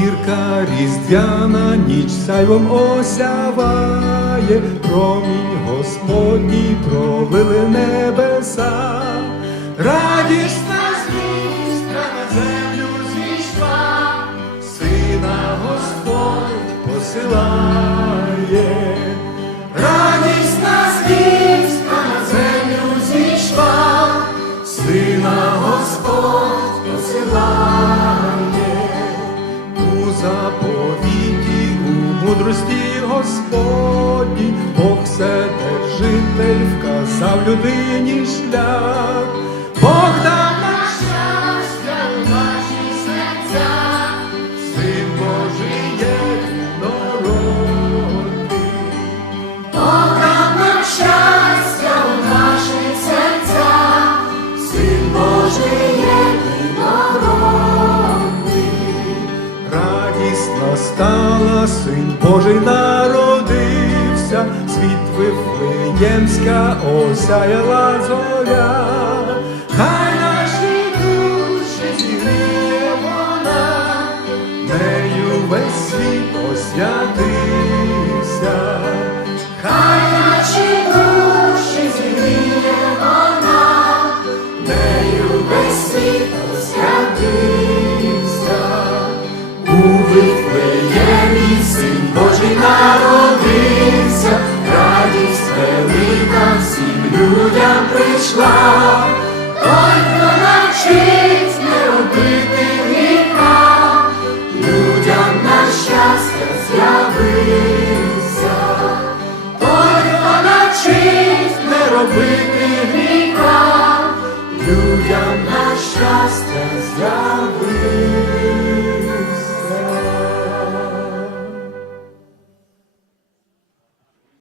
Зірка різдвяна ніч сяйвом осяває, промінь Господній пролили небеса, радісна звістка на землю зійшла, сина Господь посилає, мудрості Господній, Бог вседержитель вказав людині шлях, Бог дав стала, син Божий народився, світ Вифлеємська осяяла зоря, хай наші душі зігріє вона, нею весь світ освятився, людям прийшла, Той, хто навчить не робити гріха, людям на щастя з'явився, той, хто навчить не робити гріха, людям на щастя з'явився.